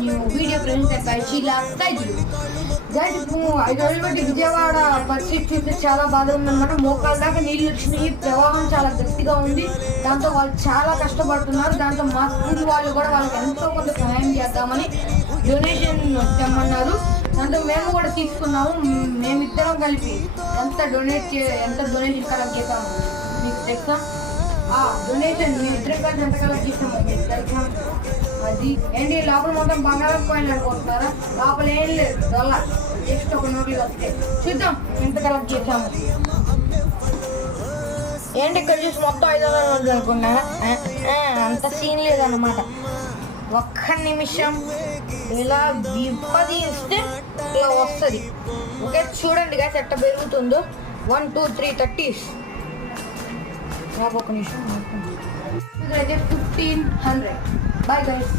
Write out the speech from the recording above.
new video presented by Sheila Taidu. Guys ఇప్పుడు 5 రోజులు బట్టి విజయవాడ పరిస్థితి చూస్తే చాలా బాధ ఉందన్నమాట. మోకాల దాకా నీళ్ళు వచ్చినాయి, ప్రవాహం చాలా గట్టిగా ఉంది. దాంతో వాళ్ళు చాలా కష్టపడుతున్నారు. దాంతో మా స్కూల్ వాళ్ళు కూడా వాళ్ళకి ఎంతో కొంత సహాయం చేద్దామని డొనేషన్ తెమ్మన్నారు. దాంతో మేము కూడా తీసుకున్నాము. మేమిద్దరం కలిపి ఎంత డొనేషన్ కలెక్ట్ చేసాము మీకు తెలుసా? డొనేషన్ మేము ఇద్దరం కలిసి ఎంత కలెక్ట్ చేసాము మీకు తెలుసా? అది ఏంటి లోపల మొత్తం బంగారం కాయిన్లు అనుకుంటున్నారా? లోపల ఏం లేదు, డొల్లార్ జస్ట్ ఒక నోట్లు వస్తాయి. చూద్దాం ఎంత కలెక్ట్ చేసాము. ఏంటి ఇక్కడ చూసి మొత్తం 500 నోట్లు అనుకున్నారా? అంత సీన్ లేదన్నమాట. ఒక్క నిమిషం ఇలా విప్పదీస్తే ఇలా వస్తుంది. ఓకే చూడండి గాయస్ ఎట్ట పెరుగుతుందో. 1 2 3 30s. ఒక నిమిషం 1500. Bye guys.